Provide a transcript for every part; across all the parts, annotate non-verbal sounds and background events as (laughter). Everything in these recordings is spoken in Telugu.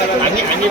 అన్ని అన్ని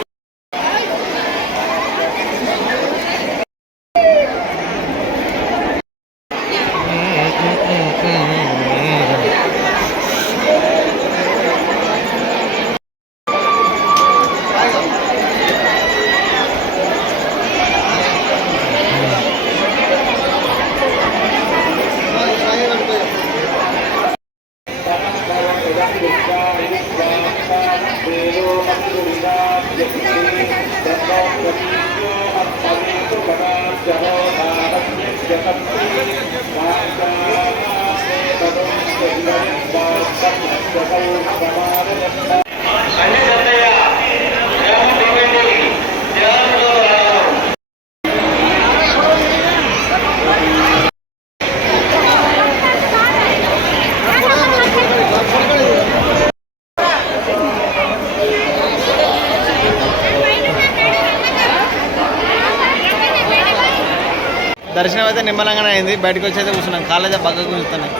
దర్శనం అయితే నిమ్మలంగానే అయింది. బయటకు వచ్చి అయితే కూర్చున్నాం. కాళ్ళు అయితే బగ్గ కూర్చున్నాయి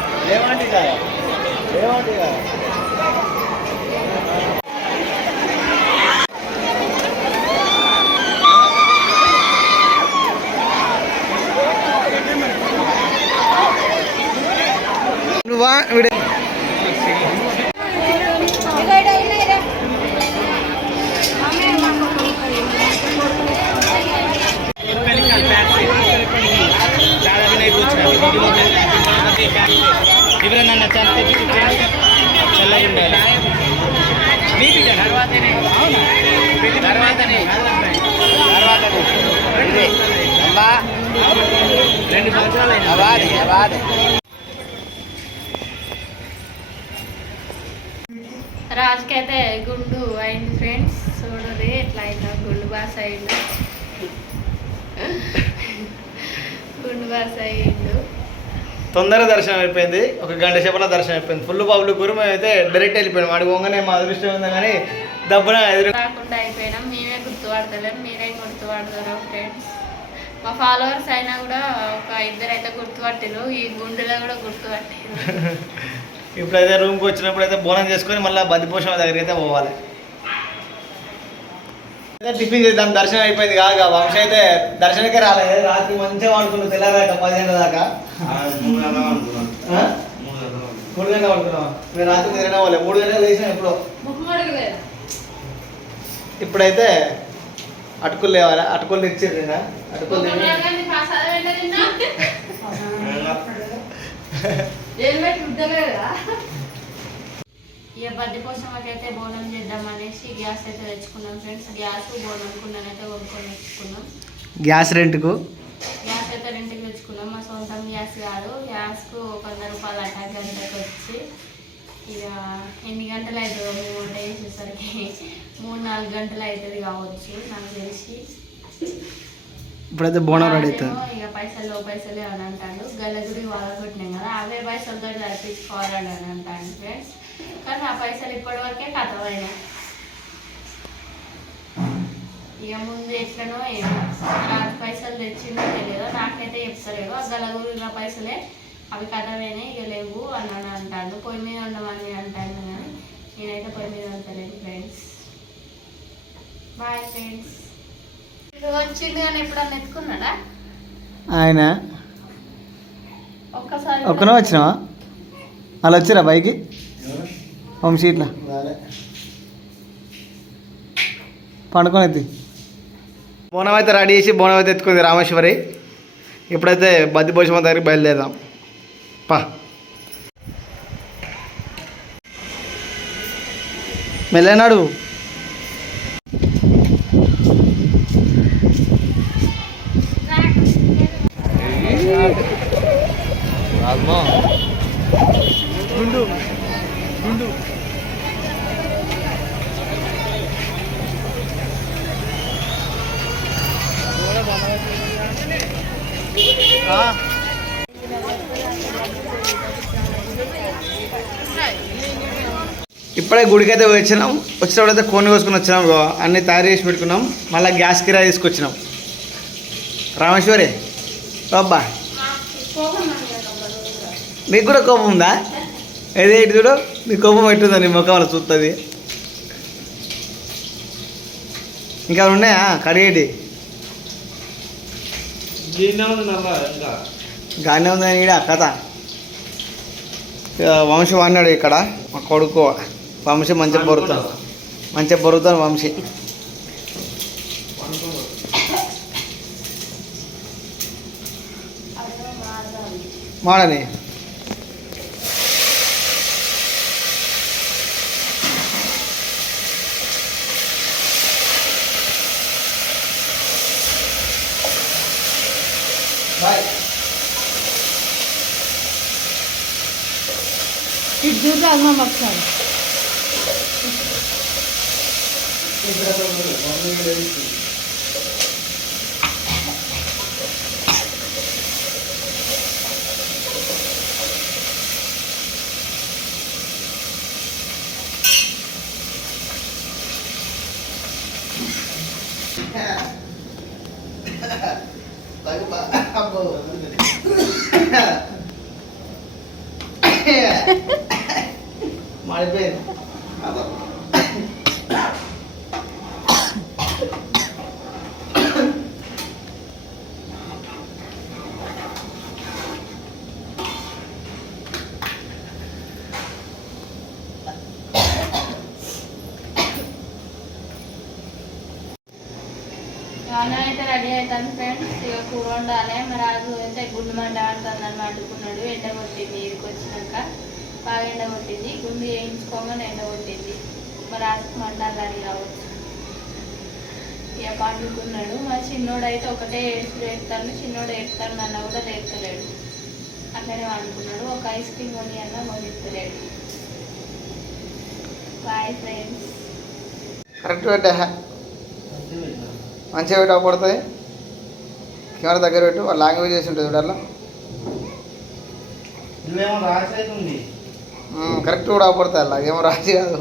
నువ్వా వీడే ఎవరన్నా నచ్చాను రెండు సంవత్సరాలు అవాది అవాది రాజుకైతే గుండు అయింది ఫ్రెండ్స్. చూడరు ఎట్లా అయిందో గుండు బాస్ అయిండు. గుండు బాస్ అయిండు. తొందర దర్శనం అయిపోయింది. ఒక గంట సేపల దర్శనం అయిపోయింది. ఫుల్ పబ్లిక్ గురి మేము అయితే డైరెక్ట్ వెళ్ళిపోయాం అడుగు పోగానే మా అదృష్టం ఉందా కానీ దబ్బున ఎదురు రాకుండా అయిపోయినాం. మేమే గుర్తుపడతలేం. మీరేం గుర్తుపడతారు ఫ్రెండ్స్ మా ఫాలోవర్స్ అయినా కూడా ఒక ఇద్దరు అయితే గుర్తుపట్టిరు ఈ గుండెలో కూడా గుర్తుపట్టిరు (laughs) ఇప్పుడైతే రూమ్కి వచ్చినప్పుడు అయితే బోనం చేసుకొని మళ్ళీ బందిపోషణ దగ్గరికి అయితే పోవాలి. టిఫిన్ చేద్దాం దర్శనం అయిపోయింది కాగా వంశ అయితే దర్శనకే రాలేదు. రాత్రి మంచిగా అనుకున్నాం తెల్లవాక పదిహేను దాకా. ఆ? మూడు గంటలు అనుకున్నాం మేము రాత్రి తిరగడం మూడు గంటలు లేచినాం ఎప్పుడో? ఇప్పుడైతే అటుకులు లేవాలా? అటుకులు అటుకులు? ఏం పెట్టి రుద్దలేదా? ఇక బద్ది కోసం అయితే బోనం చేద్దాం అనేసి గ్యాస్ అయితే తెచ్చుకున్నాం ఫ్రెండ్స్. గ్యాస్ బోనం కుండను అయితే కొనుక్కొని తెచ్చుకున్నాం. గ్యాస్ రెంట్కు? గ్యాస్ అయితే రెంట్కి తెచ్చుకున్నాం. మా సొంతం గ్యాస్ కాదు. గ్యాస్కు ఒక వంద రూపాయలు అట్ట గంటకు వచ్చి ఇక ఎన్ని గంటలు అవుతుందో మేము వంట చేసేసరికి మూడు నాలుగు గంటలు అవుతుంది కావచ్చు నాకు తెలిసి. ఇప్పుడైతే బోనం రెడీ అవుతుంది ఇక పైసలు పైసలు అని అంటాడు గల్లగుడి వాళ్ళగొట్టినాం కదా అవే పైసలతో జరిపించుకోవాలని అని అంటాడు ఫ్రెండ్స్. కానీ ఆ పైసలు ఇప్పటి వరకే కథమైనాయి ఇక ముందు ఎట్లనో ఏమో. నాకు పైసలు తెచ్చిందో తెలియదో నాకైతే చెప్తలేదు ఆ గలగురిలో పైసలే. అవి కథమైనా ఇక లేవు అని అని అంటాను పొయ్యి మీద ఉండమని అంటాను కానీ నేనైతే పొయ్యి మీద ఉండలేదు ఫ్రెండ్స్. Bye friends. వచ్చింది కానీ ఎప్పుడన్నా ఎత్తుకున్నాడా? ఆయన? ఒక్కసారి ఒక్కనే వచ్చినావా? అలా వచ్చిరా బైకి వంశీ ఇట్లా పండుకొని ఎత్తి బోనం అయితే రెడీ చేసి బోనం అయితే ఎత్తుకుంది రామేశ్వరి. ఇప్పుడైతే బద్ది భోజనం దగ్గరికి బయలుదేరదాం. పా. మెల్లనాడు. గుండు గుండు ఇప్పుడే గుడికి అయితే వచ్చినాం వచ్చినప్పుడైతే కోని కోసుకొని వచ్చినాం అన్నీ తయారు చేసి పెట్టుకున్నాం. మళ్ళీ గ్యాస్ కిరాయి తీసుకొచ్చినాం. రామేశ్వరి అబ్బా నీకు కూడా కోపం ఉందా? ఏదే చూడు? నీ కోపం ఎట్టుందా నీ ముఖంలో చూస్తుంది ఇంకా ఉన్నాయా? కడిగేటి గానే ఉందా ఈడ? కథ. వంశం అన్నాడు ఇక్కడ మా కొడుకు. వంశీ మంచిగా బొరుతాను మంచిగా బొరుతాను వంశీ మాడని బాయ్ ఇది చూద్దాం అమ్మ ఒకసారి É. (laughs) (laughs) É. (laughs) Maravilha. అవుతాను ఫ్రెండ్స్ ఇక కూర వండాలి మరి రాజు అయితే గుండు మంట ఆడుతుందని వండుకున్నాడు ఎండ కొట్టింది ఇదికి వచ్చినాక. బాగా ఎండ కొట్టింది. గుండు వేయించుకోగానే ఎండ కొట్టింది. మరి రాజుకు మంట కావచ్చు. ఇక పండుకున్నాడు. మా చిన్నోడు అయితే ఒకటే ఏడుపు లేపుతాను చిన్నోడు ఏడుతాను అన్న కూడా లేపుతలేడు. అట్లనే వండుకున్నాడు ఒక ఐస్ క్రీమ్ కొని అన్న కొనిస్తలేడు బాయ్ ఫ్రెండ్స్ కరెక్ట్ పెట్టా. మంచిగా పెట్టి. కెమెరా దగ్గర పెట్టు వాళ్ళ లాంగ్వేజ్ చేసి ఉంటుంది చూడాల కరెక్ట్ కూడా అవపడుతుంది అలా ఏమో రాసి కాదు.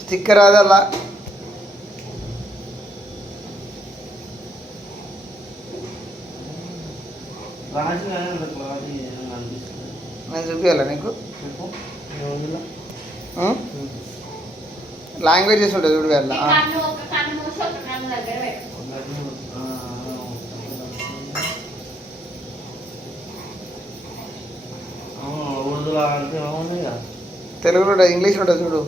స్టిక్కర్ అది అలా. నేను చూపించాలా నీకు? లాంగ్వేజ్ చేసి ఉంటుంది చూడు వెళ్ళ తెలుగులో ఇంగ్లీష్ ఉంటుంది చూడు.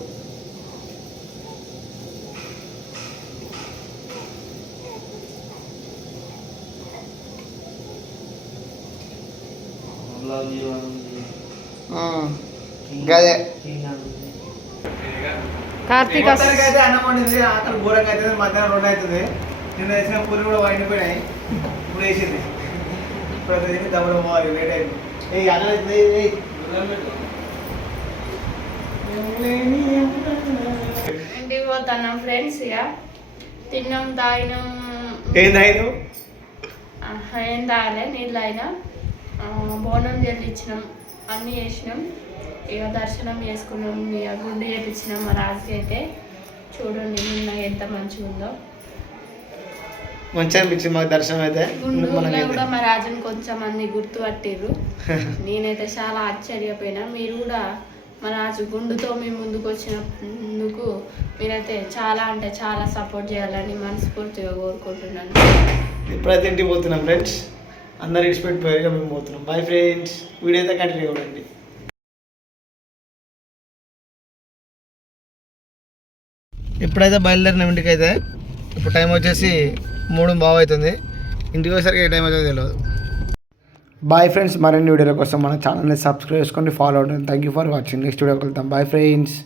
కార్తీక. అయితే అన్నం వండింది ఆకలి ఘోరంగా అవుతుంది మధ్యాహ్నం రెండు అవుతుంది నిన్న వేసిన పూరి కూడా వండిపోయినాయి ఇప్పుడు వేసింది. ఇప్పుడు దమ్ముడు పోవాలి లేట్ అయింది. ఏ అన్నం ఇంటికి పోతున్నాం ఫ్రెండ్స్ ఇక తిన్నాం తాగినాం. ఏం తాగిను ఆహా, ఏం తాగలే నీళ్ళు అయినా బోనం చెల్లించినాం అన్నీ చేసినాం. ఇక దర్శనం చేసుకున్నాం ఇక గుండు చేపించినాం మా రాజుకి అయితే చూడండి నిన్న ఎంత మంచిగా ఉందో మంచిగా అనిపించింది మాకు దర్శనం అయితే. కూడా మా రాజుని కొంచెం మంది గుర్తుపట్టిర్రు (laughs) నేనైతే చాలా ఆశ్చర్యపోయినా. మీరు కూడా మా రాజు గుండుతో మీ ముందుకు వచ్చినందుకు మీరైతే చాలా అంటే చాలా సపోర్ట్ చేయాలని మనస్ఫూర్తిగా కోరుకుంటున్నాను. ఇప్పుడైతే ఇంటికి పోతున్నాం ఫ్రెండ్స్. అందరు ఇడిచిపెట్టిపోయాక మేము పోతున్నాం. బాయ్ ఫ్రెండ్స్ వీడియో అయితే కంటిన్యూ చూడండి. ఇప్పుడైతే బయలుదేరినాం ఇంటికి అయితే ఇప్పుడు టైం వచ్చేసి మూడు బాగా అవుతుంది ఇంటికి వచ్చేసరికి ఏ టైం అవుతుందో తెలియదు బాయ్ ఫ్రెండ్స్ మరిన్ని వీడియోల కోసం మన ఛానల్ని సబ్స్క్రైబ్ చేసుకోండి ఫాలో అవ్వండి. Thank you for watching next వీడియోకి వెళ్తాం బాయ్ ఫ్రెండ్స్